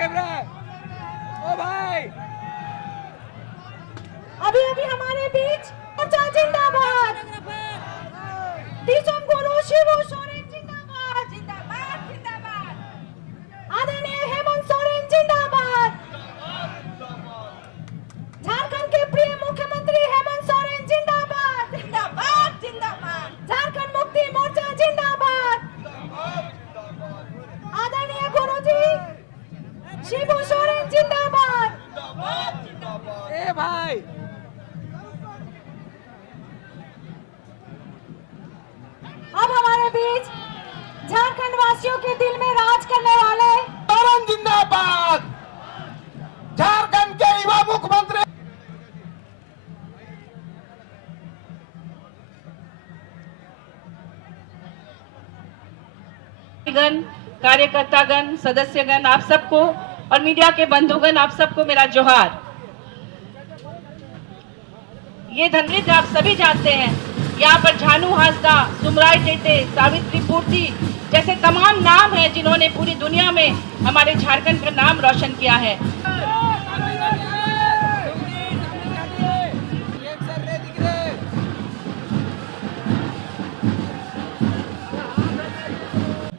Camera. ओ भाई, अभी अभी हमारे बीच मोर्चा जिंदाबाद, दिसोम गुरु शिबू सोरेन जिंदाबाद, जिंदाबाद जिंदाबाद, आदरणीय हेमंत सोरेन जिंदाबाद, झारखंड के प्रिय मुख्यमंत्री हेमंत सोरेन जिंदाबाद, जिंदाबाद जिंदाबाद, झारखंड मुक्ति मोर्चा जिंदाबाद, आदरणीय गुरुजी शिबू सोरेन जिंदाबाद। ए भाई, अब हमारे बीच झारखंड वासियों के दिल में राज करने वाले सोरेन जिंदाबाद, झारखंड के युवा मुख्यमंत्री। कार्यकर्तागण, सदस्यगण, आप सबको और मीडिया के बंधुगण, आप सबको मेरा जोहार। ये धनृत आप सभी जानते हैं, यहाँ पर झानू हांसदा, सुमराय टेटे, सावित्री पूर्ति जैसे तमाम नाम हैं जिन्होंने पूरी दुनिया में हमारे झारखंड का नाम रोशन किया है।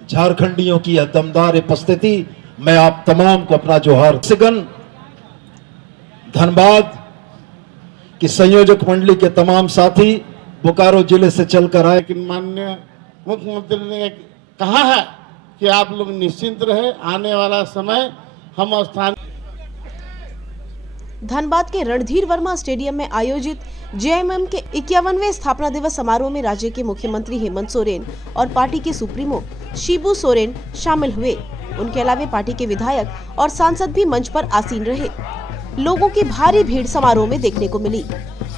झारखंडियों की यह दमदार उपस्थिति, मैं आप तमाम को अपना जोहार। धन्यवाद कि संयोजक मंडली के तमाम साथी बोकारो जिले से चलकर आए। लेकिन माननीय मुख्यमंत्री ने कहा है कि आप लोग निश्चिंत रहे, आने वाला समय हम स्थान। धनबाद के रणधीर वर्मा स्टेडियम में आयोजित जेएमएम के 51वें स्थापना दिवस समारोह में राज्य के मुख्यमंत्री हेमंत सोरेन और पार्टी के सुप्रीमो शिबू सोरेन शामिल हुए। उनके अलावा पार्टी के विधायक और सांसद भी मंच पर आसीन रहे। लोगों की भारी भीड़ समारोह में देखने को मिली।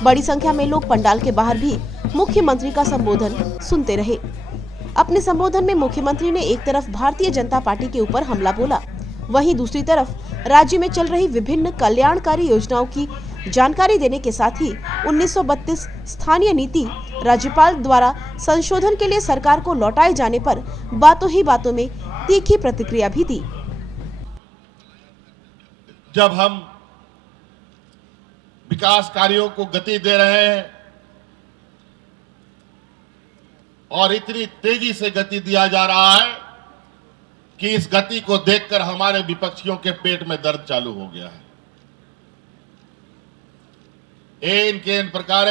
बड़ी संख्या में लोग पंडाल के बाहर भी मुख्यमंत्री का संबोधन सुनते रहे। अपने संबोधन में मुख्यमंत्री ने एक तरफ भारतीय जनता पार्टी के ऊपर हमला बोला, वहीं दूसरी तरफ राज्य में चल रही विभिन्न कल्याणकारी योजनाओं की जानकारी देने के साथ ही 1932 स्थानीय नीति राज्यपाल द्वारा संशोधन के लिए सरकार को लौटाए जाने पर बातों ही बातों में तीखी प्रतिक्रिया भी दी। जब हम विकास कार्यों को गति दे रहे हैं और इतनी तेजी से गति दिया जा रहा है कि इस गति को देखकर हमारे विपक्षियों के पेट में दर्द चालू हो गया है। एन के इन प्रकार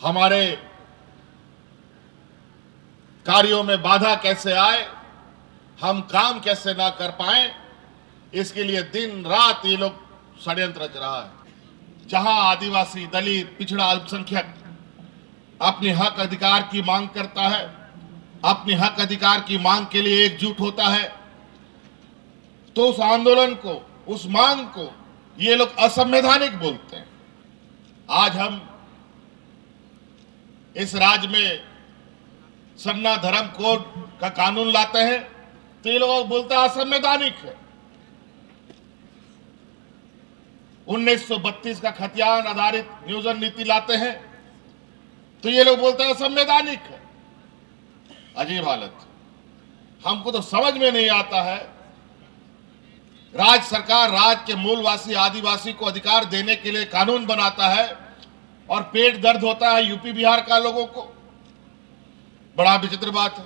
हमारे कार्यों में बाधा कैसे आए, हम काम कैसे ना कर पाए, इसके लिए दिन रात ये लोग षड्यंत्र रच रहा है। जहां आदिवासी, दलित, पिछड़ा, अल्पसंख्यक अपने हक अधिकार की मांग करता है, अपने हक अधिकार की मांग के लिए एकजुट होता है, तो उस आंदोलन को, उस मांग को ये लोग असंवैधानिक बोलते हैं। आज हम इस राज्य में सरना धर्म कोड का कानून लाते हैं तो ये लोग बोलते हैं असंवैधानिक है। 1932 का खतियान आधारित नियोजन नीति लाते हैं तो ये लोग बोलते हैं असंवैधानिक है। अजीब हालत। हमको तो समझ में नहीं आता है, राज्य सरकार राज्य के मूलवासी आदिवासी को अधिकार देने के लिए कानून बनाता है और पेट दर्द होता है यूपी बिहार का लोगों को। बड़ा विचित्र बात है।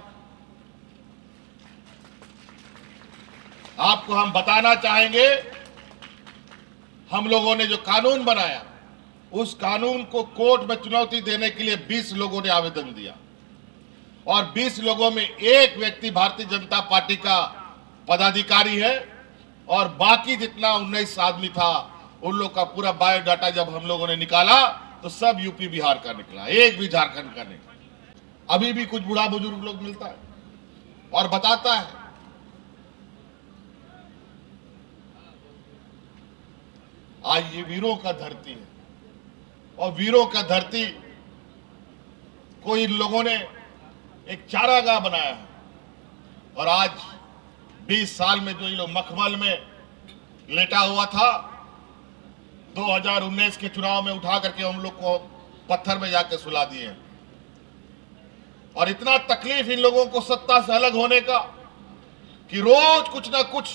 आपको हम बताना चाहेंगे, हम लोगों ने जो कानून बनाया उस कानून को कोर्ट में चुनौती देने के लिए 20 लोगों ने आवेदन दिया और 20 लोगों में एक व्यक्ति भारतीय जनता पार्टी का पदाधिकारी है और बाकी जितना 19 आदमी था उन लोग का पूरा बायोडाटा जब हम लोगों ने निकाला तो सब यूपी बिहार का निकला, एक भी झारखंड का नहीं। अभी भी कुछ बूढ़ा बुजुर्ग लोग मिलता है और बताता है आज ये वीरों का धरती है और वीरों का धरती को इन लोगों ने एक चारागाह बनाया है और आज 20 साल में जो ये लोग मखमल में लेटा हुआ था, 2019 के चुनाव में उठा करके हम लोग को पत्थर में जाके सुला दिए हैं। और इतना तकलीफ इन लोगों को सत्ता से अलग होने का कि रोज कुछ ना कुछ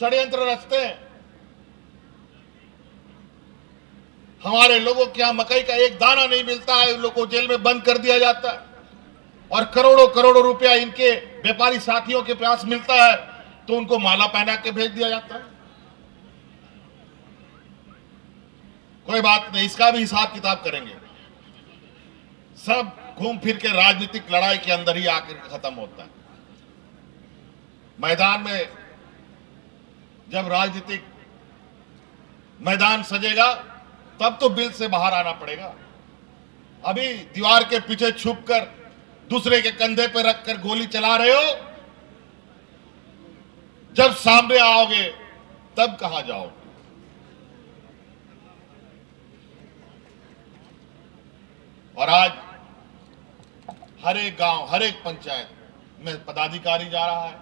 षड्यंत्र रचते हैं। हमारे लोगों के यहां मकई का एक दाना नहीं मिलता है, उन लोगों को जेल में बंद कर दिया जाता है और करोड़ों करोड़ों रुपया इनके व्यापारी साथियों के पास मिलता है तो उनको माला पहना के भेज दिया जाता है। कोई बात नहीं, इसका भी हिसाब किताब करेंगे। सब घूम फिर के राजनीतिक लड़ाई के अंदर ही आकर खत्म होता है। मैदान में जब राजनीतिक मैदान सजेगा तब तो बिल से बाहर आना पड़ेगा। अभी दीवार के पीछे छुपकर दूसरे के कंधे पर रखकर गोली चला रहे हो, जब सामने आओगे तब कहां जाओगे? और आज हर एक गांव, हर एक पंचायत में पदाधिकारी जा रहा है,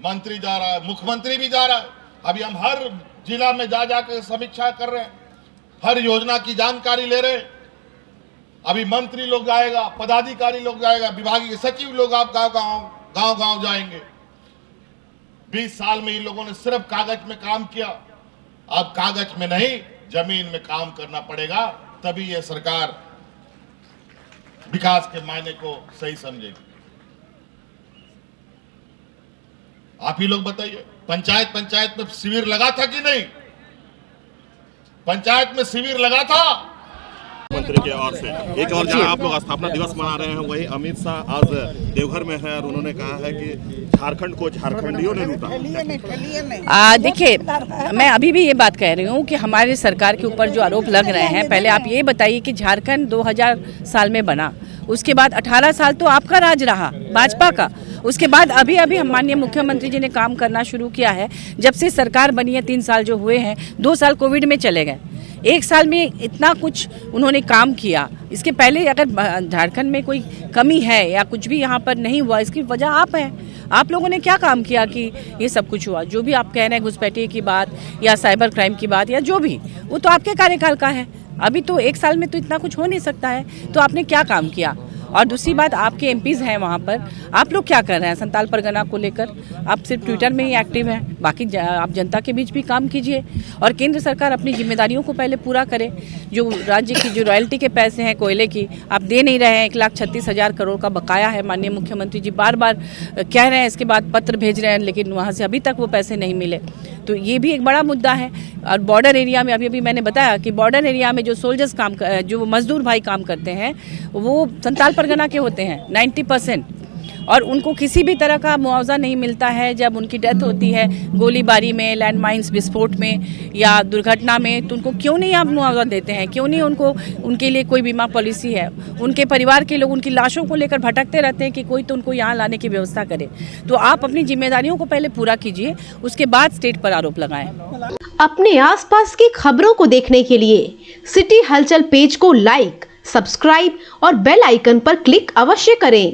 मंत्री जा रहा है, मुख्यमंत्री भी जा रहा है। अभी हम हर जिला में जा जाकर समीक्षा कर रहे हैं, हर योजना की जानकारी ले रहे हैं। अभी मंत्री लोग जाएगा, पदाधिकारी लोग जाएगा, विभागीय सचिव लोग आप गांव गांव जाएंगे। 20 साल में इन लोगों ने सिर्फ कागज में काम किया, अब कागज में नहीं जमीन में काम करना पड़ेगा, तभी यह सरकार विकास के मायने को सही समझेगी। आप ही लोग बताइए, पंचायत में शिविर लगा था कि नहीं? पंचायत में शिविर लगा था मंत्री के ओर से। एक और जहां आप लोग स्थापना दिवस मना रहे हैं, वही अमित शाह आज देवघर में है और उन्होंने कहा है कि झारखंड को झारखंडियों ने लूटा। देखिए, मैं अभी भी ये बात कह रही हूँ कि हमारी सरकार के ऊपर जो आरोप लग रहे हैं, पहले आप ये बताइए कि झारखंड 2000 साल में बना, उसके बाद 18 साल तो आपका राज रहा, भाजपा का। उसके बाद अभी अभी हम माननीय मुख्यमंत्री जी ने काम करना शुरू किया है। जब से सरकार बनी है 3 साल जो हुए हैं, 2 साल कोविड में चले गए, 1 साल में इतना कुछ उन्होंने काम किया। इसके पहले अगर झारखंड में कोई कमी है या कुछ भी यहाँ पर नहीं हुआ, इसकी वजह आप हैं। आप लोगों ने क्या काम किया कि ये सब कुछ हुआ? जो भी आप कह रहे हैं घुसपैठिए की बात या साइबर क्राइम की बात या जो भी, वो तो आपके कार्यकाल का है। अभी तो 1 साल में तो इतना कुछ हो नहीं सकता है। तो आपने क्या काम किया? और दूसरी बात, आपके एमपीज हैं वहाँ पर, आप लोग क्या कर रहे हैं संताल परगना को लेकर? आप सिर्फ ट्विटर में ही एक्टिव हैं, बाकी आप जनता के बीच भी काम कीजिए। और केंद्र सरकार अपनी जिम्मेदारियों को पहले पूरा करे। जो राज्य की जो रॉयल्टी के पैसे हैं कोयले की, आप दे नहीं रहे हैं। 1,36,000 करोड़ का बकाया है। माननीय मुख्यमंत्री जी बार बार कह रहे हैं, इसके बाद पत्र भेज रहे हैं, लेकिन वहाँ से अभी तक वो पैसे नहीं मिले। तो ये भी एक बड़ा मुद्दा है। और बॉर्डर एरिया में अभी मैंने बताया कि बॉर्डर एरिया में जो सोल्जर्स जो मजदूर भाई काम करते हैं, वो संताल परगना के होते हैं 90%, और उनको किसी भी तरह का मुआवजा नहीं मिलता है। जब उनकी डेथ होती है गोलीबारी में, लैंड माइंस विस्फोट में या दुर्घटना में, तो उनको क्यों नहीं आप मुआवजा देते हैं? क्यों नहीं उनके लिए कोई बीमा पॉलिसी है? उनके परिवार के लोग उनकी लाशों को लेकर भटकते रहते हैं कि कोई तो उनको यहाँ लाने की व्यवस्था करे। तो आप अपनी जिम्मेदारियों को पहले पूरा कीजिए, उसके बाद स्टेट पर आरोप लगाएं। अपने आसपास की खबरों को देखने के लिए सिटी हलचल पेज को लाइक, सब्सक्राइब और बेल आइकन पर क्लिक अवश्य करें।